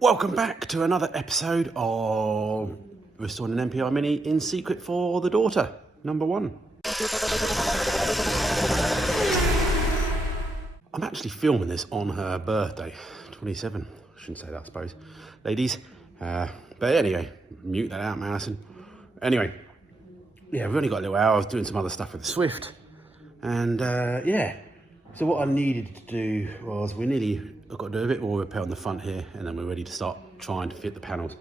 Welcome back to another episode of restoring an MPI Mini in secret for the daughter, number 1. I'm actually filming this on her birthday, 27. I shouldn't say that, I suppose, ladies. But anyway, mute that out, Madison. Anyway, yeah, we've only got a little hour. I was doing some other stuff with the Swift. And yeah, so what I needed to do was I've got to do a bit more repair on the front here, and then we're ready to start trying to fit the panels.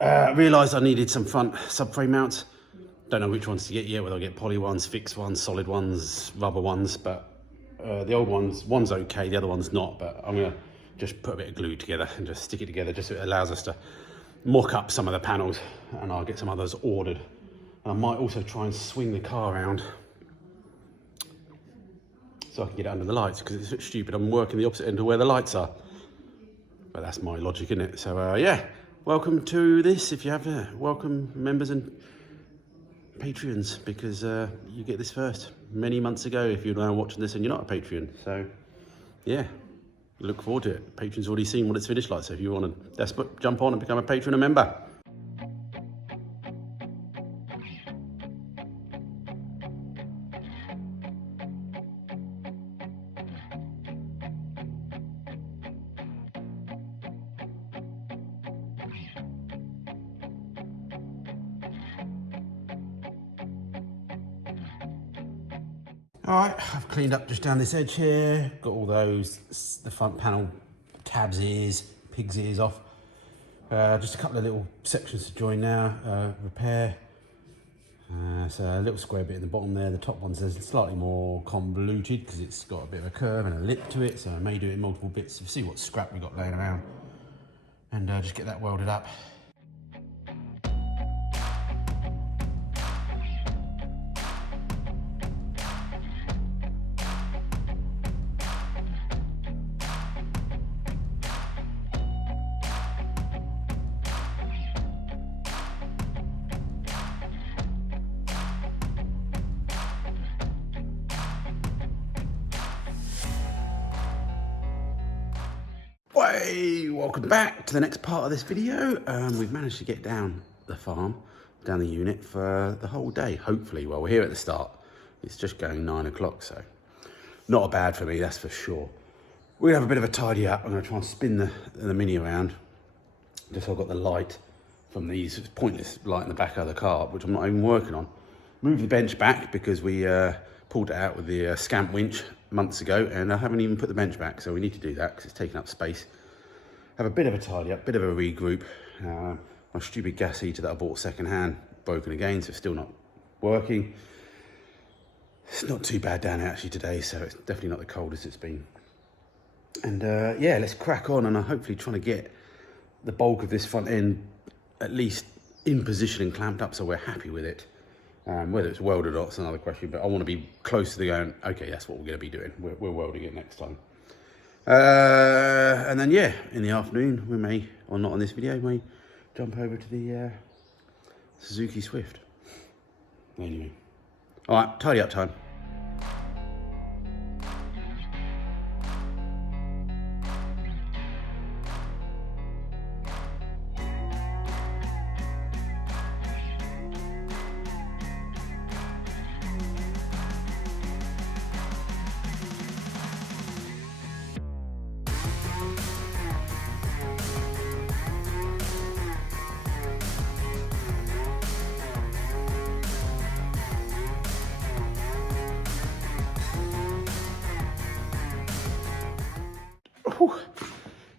Realised I needed some front subframe mounts. Don't know which ones to get yet, whether I get poly ones, fixed ones, solid ones, rubber ones, but the old one's okay, the other one's not, but I'm gonna just put a bit of glue together and just stick it together just so it allows us to mock up some of the panels, and I'll get some others ordered. And I might also try and swing the car around so I can get it under the lights, because it's a bit stupid. I'm working the opposite end of where the lights are. But that's my logic, isn't it? So yeah, welcome to this. If you have, welcome members and Patreons, because you get this first. Many months ago, if you're now watching this and you're not a Patreon. So yeah, look forward to it. Patreon's already seen what it's finished like, so if you want to desperate, jump on and become a Patreon member. Alright, I've cleaned up just down this edge here, got all those, the front panel tabs ears, pig's ears off. Just a couple of little sections to join now, repair. So a little square bit in the bottom there, the top one's slightly more convoluted because it's got a bit of a curve and a lip to it, so I may do it in multiple bits. We'll see what scrap we got laying around and just get that welded up. Hey, welcome back to the next part of this video. We've managed to get down the farm, down the unit for the whole day, hopefully. Well, we're here at the start. It's just going 9 o'clock, so not bad for me, that's for sure. We're gonna have a bit of a tidy up. I'm gonna try and spin the Mini around, just so I've got the light from these pointless light in the back of the car, which I'm not even working on. Move the bench back because we pulled it out with the scamp winch months ago, and I haven't even put the bench back, so we need to do that because it's taking up space. Have a bit of a tidy up, bit of a regroup. My stupid gas heater that I bought second hand, broken again, so it's still not working. It's not too bad down here actually today, so it's definitely not the coldest it's been. And yeah, let's crack on, and I'm hopefully trying to get the bulk of this front end at least in position and clamped up so we're happy with it. Whether it's welded or not, it's another question, but I want to be close to the going, okay, that's what we're going to be doing. We're welding it next time. And then, yeah, in the afternoon, we may, or not on this video, we may jump over to the Suzuki Swift. Anyway. All right, tidy up time.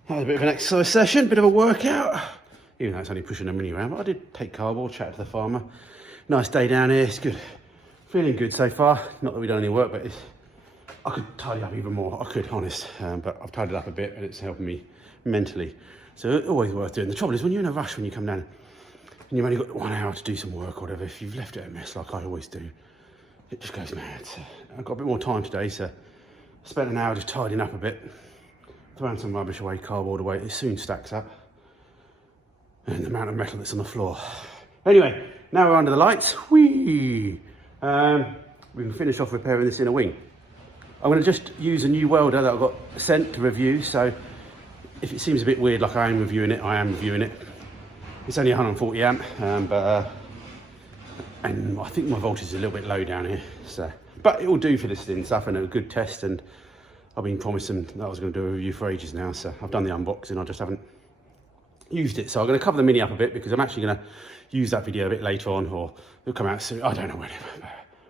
That was a bit of an exercise session, bit of a workout. Even though it's only pushing a Mini around, but I did take cardboard, chat to the farmer. Nice day down here, it's good. Feeling good so far. Not that we've done any work, but I could tidy up even more. I could, honest, but I've tidied up a bit and it's helping me mentally. So always worth doing. The trouble is when you're in a rush, when you come down and you've only got 1 hour to do some work or whatever, if you've left it a mess like I always do, it just goes mad. So I've got a bit more time today, so I spent an hour just tidying up a bit. Throwing some rubbish away, cardboard away, it soon stacks up. And the amount of metal that's on the floor. Anyway, now we're under the lights. Whee! We can finish off repairing this inner wing. I'm going to just use a new welder that I got sent to review, so if it seems a bit weird, like I am reviewing it, I am reviewing it. It's only 140 amp, and I think my voltage is a little bit low down here. So, but it will do for this and stuff, and a good test. And I've been promising that I was going to do a review for ages now. So I've done the unboxing, I just haven't used it. So I'm going to cover the Mini up a bit because I'm actually going to use that video a bit later on, or it'll come out soon. I don't know when.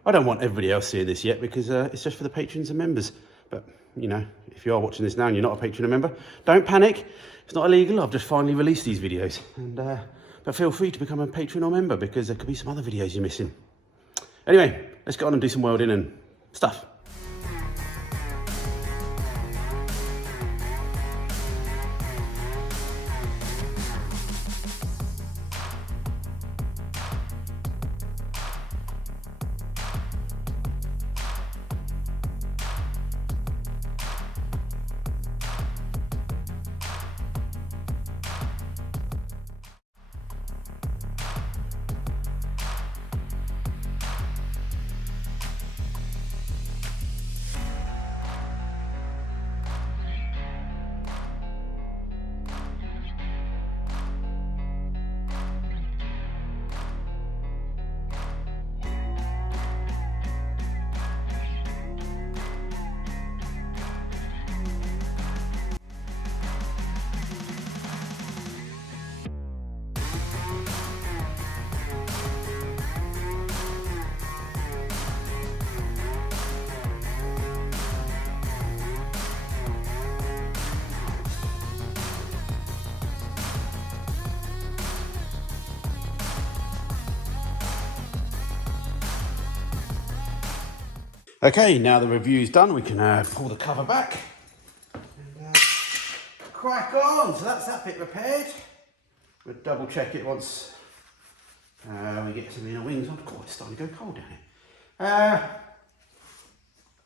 I don't want everybody else seeing this yet because it's just for the patrons and members. But you know, if you are watching this now and you're not a patron or member, don't panic. It's not illegal. I've just finally released these videos, and but feel free to become a patron or member because there could be some other videos you're missing. Anyway, let's get on and do some welding and stuff. Okay, now the review's done, we can pull the cover back and crack on. So that's that bit repaired. We'll double check it once we get some inner wings on. God, it's starting to go cold down here. I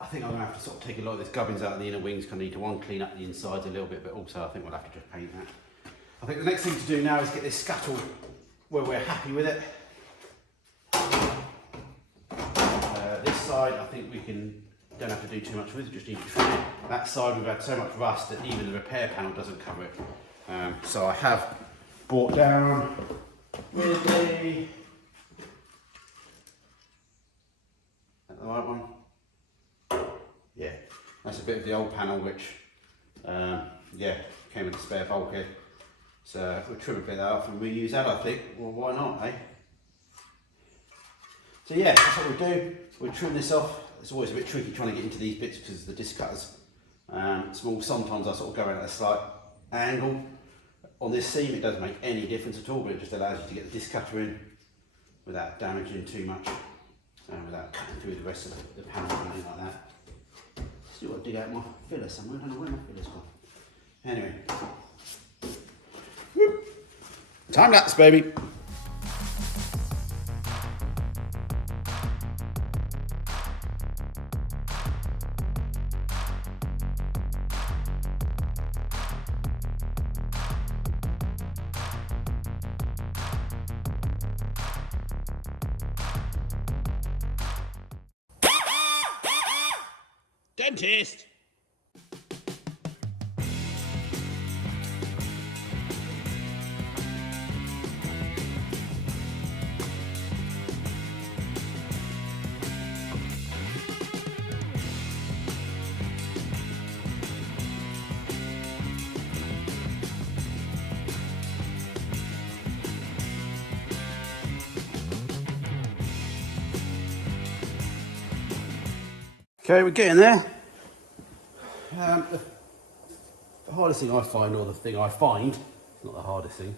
think I'm going to have to sort of take a lot of this gubbins out of the inner wings. Kind of need to clean up the insides a little bit, but also I think we'll have to just paint that. I think the next thing to do now is get this scuttle where we're happy with it. Side, I think we don't have to do too much with it, just need to trim it. That side we've had so much rust that even the repair panel doesn't cover it. So I have brought down with me, is that the right one? Yeah, that's a bit of the old panel which yeah, came with a spare bulkhead. So we'll trim a bit of that off and reuse that, I think. Well, why not, eh? So yeah, that's what we'll do. We'll trim this off. It's always a bit tricky trying to get into these bits because the disc cutters small. Sometimes I sort of go around at a slight angle. On this seam it doesn't make any difference at all, but it just allows you to get the disc cutter in without damaging too much and without cutting through the rest of the panel or anything like that. Still got to dig out my filler somewhere. I don't know where my filler's gone. Anyway. Whoop. Time lapse, baby. Dentist! Okay, we're getting there. The hardest thing I find, or the thing I find, not the hardest thing,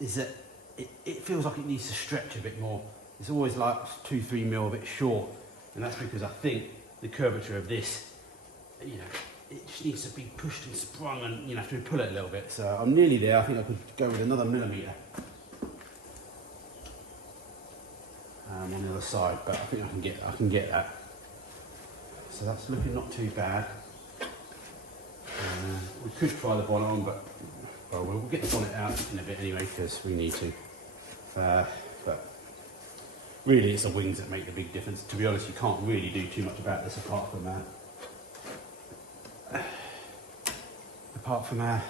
is that it feels like it needs to stretch a bit more. It's always like 2-3 mil a bit short, and that's because I think the curvature of this, you know, it just needs to be pushed and sprung, and you have to pull it a little bit. So I'm nearly there. I think I could go with another millimetre on the other side, but I think I can get that. So that's looking not too bad. We could try the bonnet on, but well, we'll get the bonnet out in a bit anyway because we need to. But really, it's the wings that make the big difference. To be honest, you can't really do too much about this apart apart from our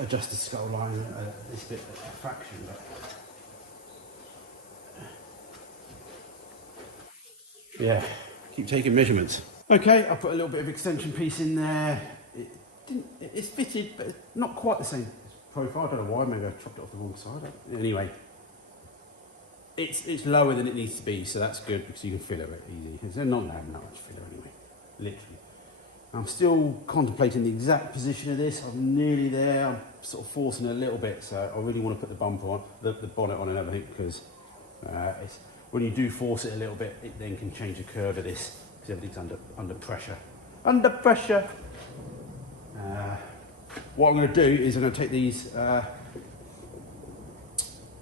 adjusted scuttle line, this bit of fraction, but yeah, keep taking measurements. Okay, I put a little bit of extension piece in there. It's fitted, but it's not quite the same profile. I don't know why, maybe I chopped it off the wrong side. Anyway, it's lower than it needs to be, so that's good because you can fill it easy. It's not going to have that much filler anyway, literally. I'm still contemplating the exact position of this. I'm nearly there. I'm sort of forcing it a little bit, so I really want to put the bumper on, the bonnet on and everything, because when you do force it a little bit, it then can change the curve of this, because everything's under pressure. Under pressure! What I'm going to do is I'm going to take these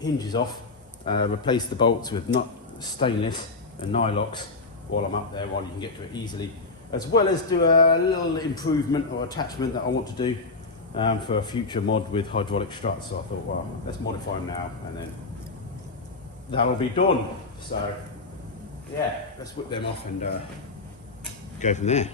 hinges off, replace the bolts with stainless and nylox while I'm up there, while you can get to it easily, as well as do a little improvement or attachment that I want to do for a future mod with hydraulic struts. So I thought, well, let's modify them now and then that'll be done. So yeah, let's whip them off and go from there.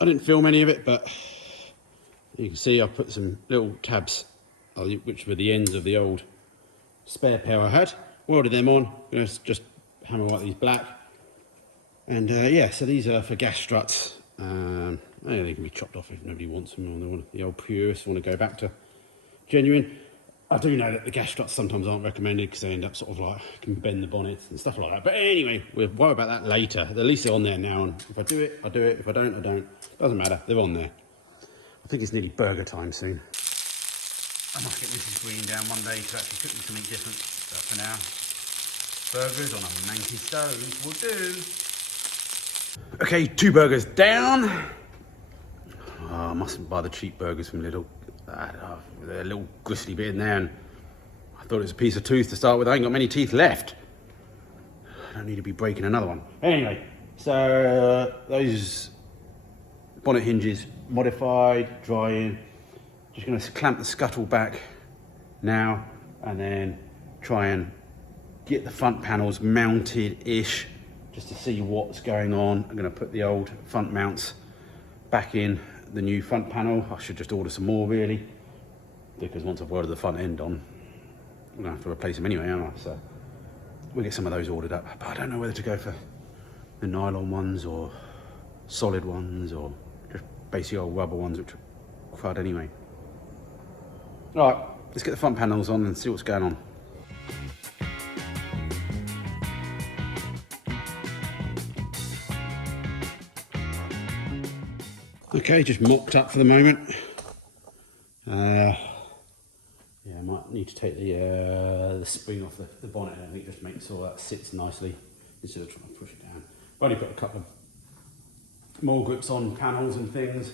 I didn't film any of it, but you can see I put some little tabs, which were the ends of the old spare pair I had. Welded them on. I'm going to just hammer white these black. And yeah, so these are for gas struts. They can be chopped off if nobody wants them, or the old purists want to go back to genuine. I do know that the gas struts sometimes aren't recommended because they end up sort of like, can bend the bonnets and stuff like that. But anyway, we'll worry about that later. At least they're on there now, and if I do it, I do it. If I don't, I don't. Doesn't matter, they're on there. I think it's nearly burger time soon. I must get Mrs. Green down one day to actually cook me something different. But for now, burgers on a manky stove will do. Okay, 2 burgers down. Oh, I mustn't buy the cheap burgers from Lidl. They're a little gristly bit in there, and I thought it was a piece of tooth to start with. I ain't got many teeth left. I don't need to be breaking another one. Anyway, so those bonnet hinges modified, drying. Just going to clamp the scuttle back now and then try and get the front panels mounted-ish just to see what's going on. I'm going to put the old front mounts back in the new front panel. I should just order some more really, because once I've welded the front end on, I'm gonna have to replace them anyway, aren't I? So we'll get some of those ordered up, but I don't know whether to go for the nylon ones or solid ones or just basic old rubber ones, which are crud anyway. All right, let's get the front panels on and see what's going on. Okay, just mocked up for the moment. Yeah, I might need to take the spring off the bonnet and everything, just make sure that sits nicely instead of trying to push it down. I've only put a couple of mole grips on panels and things.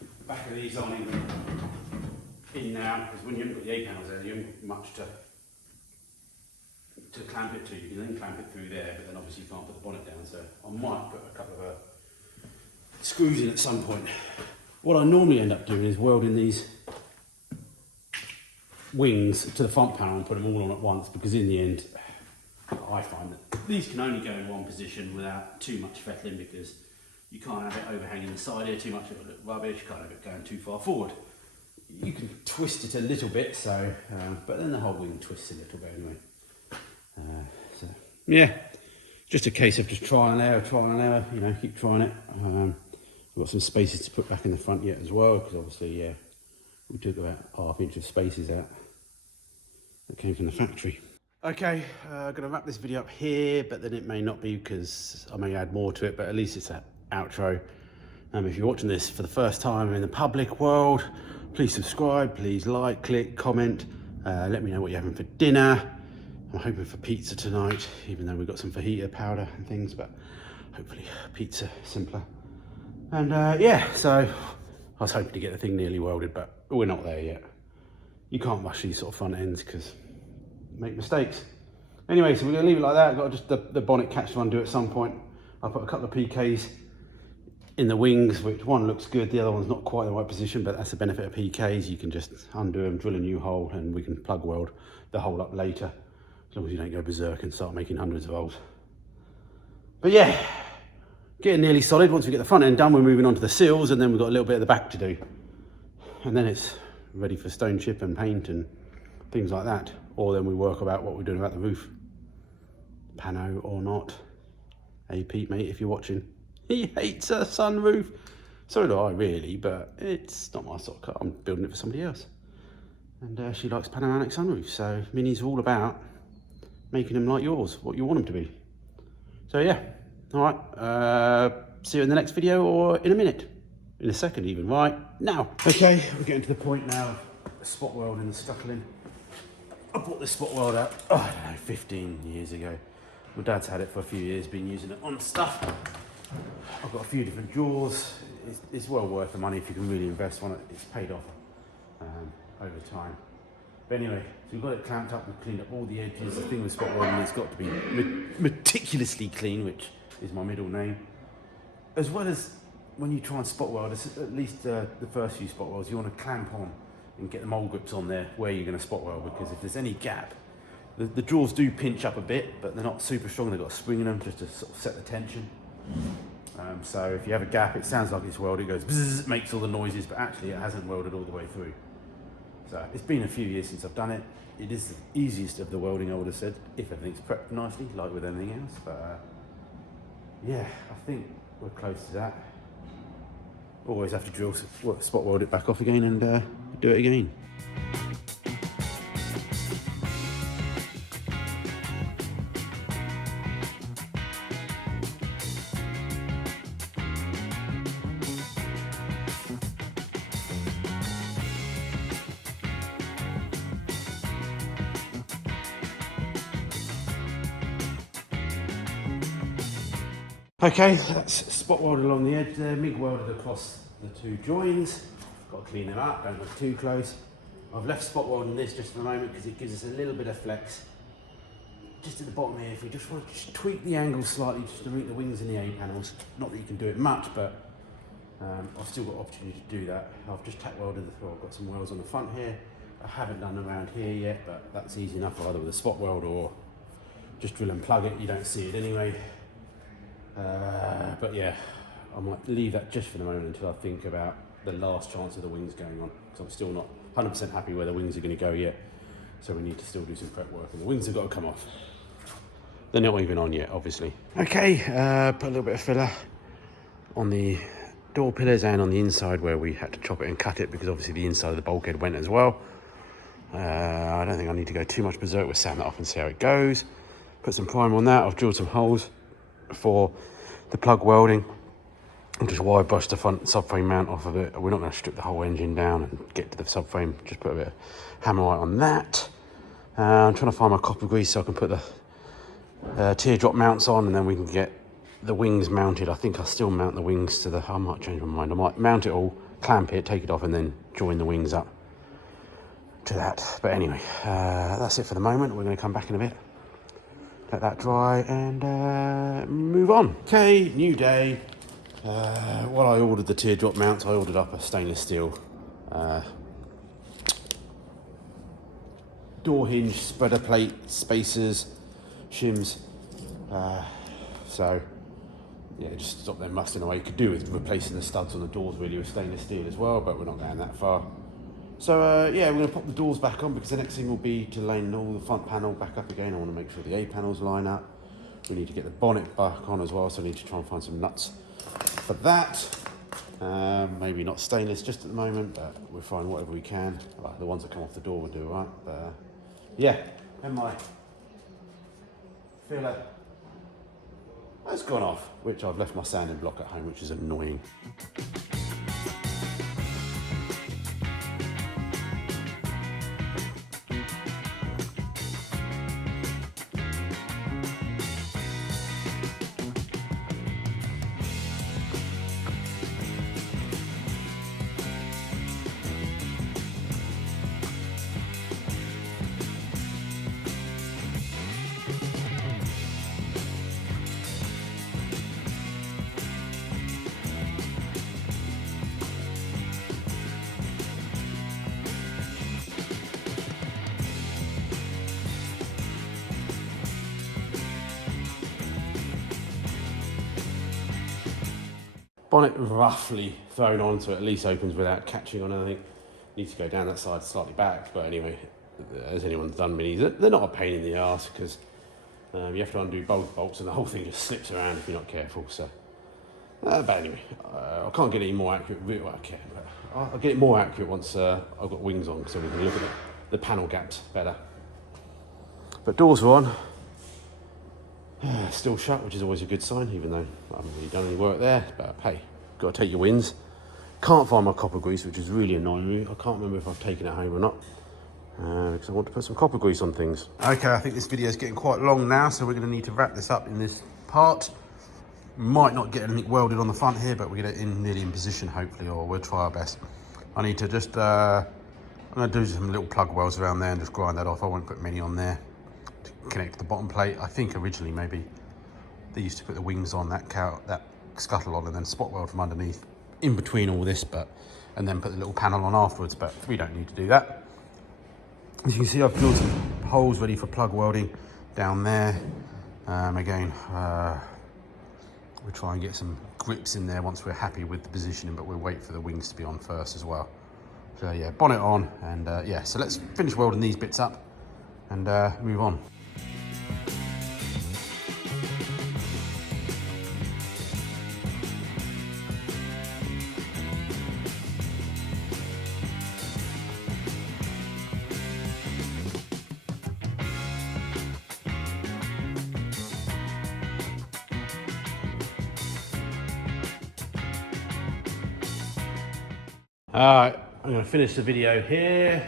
The back of these aren't even in now, because when you haven't got the A panels there, you haven't got much to clamp it to. You can then clamp it through there, but then obviously you can't put the bonnet down, so I might put a couple of screws in at some point. What I normally end up doing is welding these wings to the front panel and put them all on at once, because in the end I find that these can only go in one position without too much fettling, because you can't have it overhanging the side here too much, it will look rubbish. You can't have it going too far forward. You can twist it a little bit, so but then the whole wing twists a little bit anyway. So yeah, just a case of just trial and error, you know, keep trying it. We've got some spaces to put back in the front yet as well, because obviously, yeah, we took about ½ inch of spaces out that came from the factory. Okay, I'm going to wrap this video up here, but then it may not be, because I may add more to it, but at least it's an outro. If you're watching this for the first time in the public world, please subscribe, please like, click, comment, let me know what you're having for dinner. I'm hoping for pizza tonight, even though we've got some fajita powder and things, but hopefully pizza, simpler. And yeah, so I was hoping to get the thing nearly welded, but we're not there yet. You can't rush these sort of front ends because make mistakes. Anyway, so we're gonna leave it like that. I've got just the bonnet catch to undo at some point. I put a couple of PKs in the wings, which one looks good, the other one's not quite the right position, but that's the benefit of PKs. You can just undo them, drill a new hole, and we can plug weld the hole up later, as long as you don't go berserk and start making hundreds of holes. But yeah, getting nearly solid. Once we get the front end done, we're moving on to the seals, and then we've got a little bit of the back to do. And then it's ready for stone chip and paint and things like that. Or then we work about what we're doing about the roof. Pano or not. Hey Pete, mate, if you're watching. He hates a sunroof. So do I really, but it's not my sort of car. I'm building it for somebody else. And she likes panoramic sunroofs. So Mini's all about making them like yours, what you want them to be. So yeah, all right. See you in the next video or in a minute. In a second even, right now. Okay, we're getting to the point now of spot welding and scuttling. I bought this spot welder, I don't know, 15 years ago. My dad's had it for a few years, been using it on stuff. I've got a few different jaws. It's well worth the money if you can really invest on it. It's paid off over time. But anyway, so we've got it clamped up, we've cleaned up all the edges. The thing with spot welding, it's got to be meticulously clean, which is my middle name. As well as when you try and spot weld, at least the first few spot welds, you want to clamp on and get the mole grips on there where you're going to spot weld, because if there's any gap, the jaws do pinch up a bit, but they're not super strong. They've got a spring in them just to sort of set the tension. So if you have a gap, it sounds like it's welded, it goes bzzz, makes all the noises, but actually it hasn't welded all the way through. So it's been a few years since I've done it. It is the easiest of the welding, I would have said, if everything's prepped nicely, like with anything else. But yeah, I think we're close to that. Always have to drill, spot weld it back off again and do it again. Okay, that's spot welded along the edge there, MIG welded across the two joins. Got to clean them up, don't look too close. I've left spot welding this just for the moment because it gives us a little bit of flex. Just at the bottom here, if we just want to tweak the angle slightly just to meet the wings in the A panels. Not that you can do it much, but I've still got opportunity to do that. I've just tack welded the floor. I've got some welds on the front here. I haven't done around here yet, but that's easy enough either with a spot weld or just drill and plug it. You don't see it anyway. But yeah, I might leave that just for the moment until I think about the last chance of the wings going on, because I'm still not 100% happy where the wings are going to go yet. So we need to still do some prep work, and the wings have got to come off. They're not even on yet, obviously. Okay, put a little bit of filler on the door pillars and on the inside where we had to chop it and cut it, because obviously the inside of the bulkhead went as well. I don't think I need to go too much berserk. We'll sand that off and see how it goes. Put some primer on that. I've drilled some holes for the plug welding. I'll just wire brush the front subframe mount off of it. We're not going to strip the whole engine down and get to the subframe. Just put a bit of hammerite on that. I'm trying to find my copper grease so I can put the teardrop mounts on, and then we can get the wings mounted. I think I'll still mount the wings to the... I might change my mind. I might mount it all, clamp it, take it off, and then join the wings up to that. But anyway, that's it for the moment. We're going to come back in a bit. Let that dry and move on. Okay, new day. While I ordered the teardrop mounts, I ordered up a stainless steel door hinge, spreader plate, spacers, shims. So yeah, just stop them rusting away. Could do with replacing the studs on the doors really with stainless steel as well, but we're not going that far. So yeah, we're going to pop the doors back on, because the next thing will be to line all the front panel back up again. I want to make sure the A panels line up. We need to get the bonnet back on as well, so I need to try and find some nuts for that. Maybe not stainless just at the moment, but we'll find whatever we can. Well, the ones that come off the door will do right. But yeah, and my filler has gone off, which I've left my sanding block at home, which is annoying. Bonnet roughly thrown on so it at least opens without catching on anything. Needs to go down that side slightly back, but anyway, as anyone's done minis, they're not a pain in the arse because you have to undo both bolts and the whole thing just slips around if you're not careful. So, but anyway, I can't get any more accurate. Well, I can, but I'll get it more accurate once I've got wings on, so we can look at the panel gaps better. But doors are on, still shut, which is always a good sign, even though I haven't really done any work there. But hey, got to take your wins. Can't find my copper grease, which is really annoying me. I can't remember if I've taken it home or not. Because I want to put some copper grease on things. Okay, I think this video is getting quite long now, so we're going to need to wrap this up in this part. Might not get anything welded on the front here, but we get it in nearly in position, hopefully, or we'll try our best. I need to just, I'm going to do some little plug welds around there and just grind that off. I won't put many on there to connect to the bottom plate. I think originally maybe they used to put the wings on that scuttle on and then spot weld from underneath in between all this, and then put the little panel on afterwards, but we don't need to do that. As you can see, I've drilled some holes ready for plug welding down there. Again, we'll try and get some grips in there once we're happy with the positioning, but we'll wait for the wings to be on first as well. So yeah, bonnet on, and yeah, so let's finish welding these bits up and move on. Alright, I'm going to finish the video here.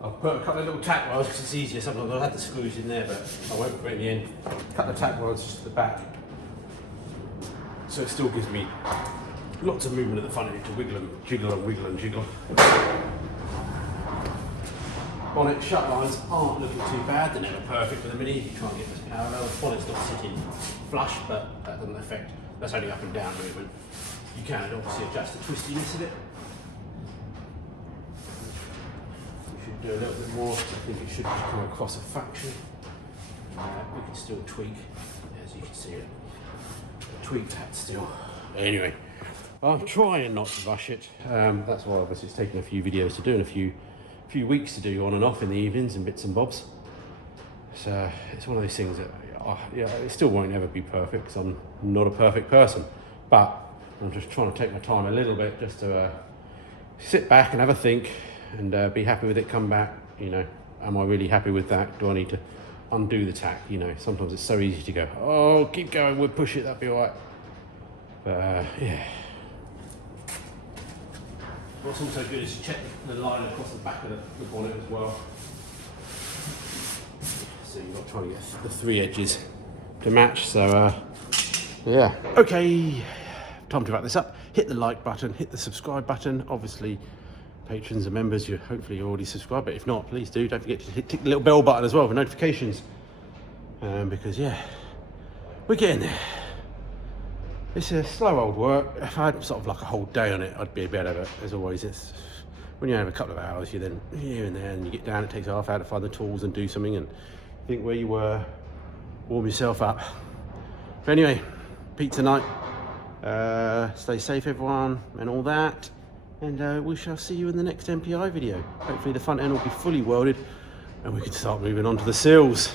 I'll put a couple of little tack welds because it's easier. Sometimes I'll have the screws in there, but I won't put it in the end. A couple of tack welds just to the back. So it still gives me lots of movement at the front end to wiggle and jiggle and wiggle and jiggle. Bonnet shut lines aren't looking too bad. They're never perfect with a mini. You can't get this parallel. The bonnet's not sitting flush, but that doesn't affect. That's only up and down movement. You can obviously adjust the twistiness of it. You should do a little bit more. I think it should just come across a fraction. We can still tweak, as you can see it. Tweak that still. Anyway, I'm trying not to rush it. That's why obviously it's taken a few videos to do and a few weeks to do on and off in the evenings and bits and bobs. So it's one of those things that yeah, it still won't ever be perfect because I'm not a perfect person, but I'm just trying to take my time a little bit just to sit back and have a think and be happy with it, come back, you know, am I really happy with that? Do I need to undo the tack? You know, sometimes it's so easy to go, oh, keep going, we'll push it, that'll be all right. But yeah. What's also good is to check the line across the back of the bonnet as well. So you're not trying to get the three edges to match, so yeah. Okay. Time to wrap this up. Hit the like button, hit the subscribe button. Obviously, patrons and members, you're hopefully already subscribed, but if not, please do. Don't forget to hit the little bell button as well for notifications. Because yeah, we're getting there. It's a slow old work. If I had sort of like a whole day on it, I'd be better, but as always, it's when you have a couple of hours, you then here and there, and you get down, it takes half hour to find the tools and do something and think where you were, warm yourself up. But anyway, pizza night. Stay safe everyone and all that, and we shall see you in the next MPI video. Hopefully the front end will be fully welded and we can start moving on to the sills.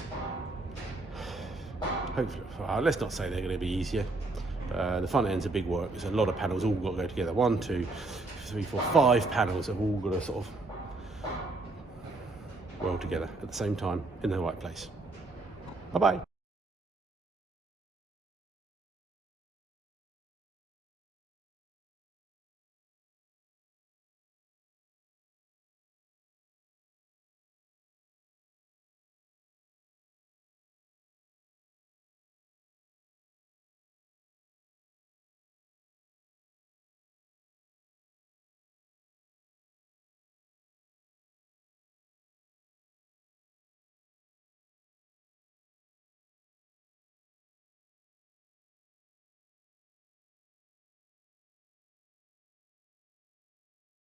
Hopefully, let's not say they're going to be easier. The front end's a big work. There's a lot of panels all got to go together. 1, 2, 3, 4, 5 panels have all got to sort of weld together at the same time in the right place. Bye bye.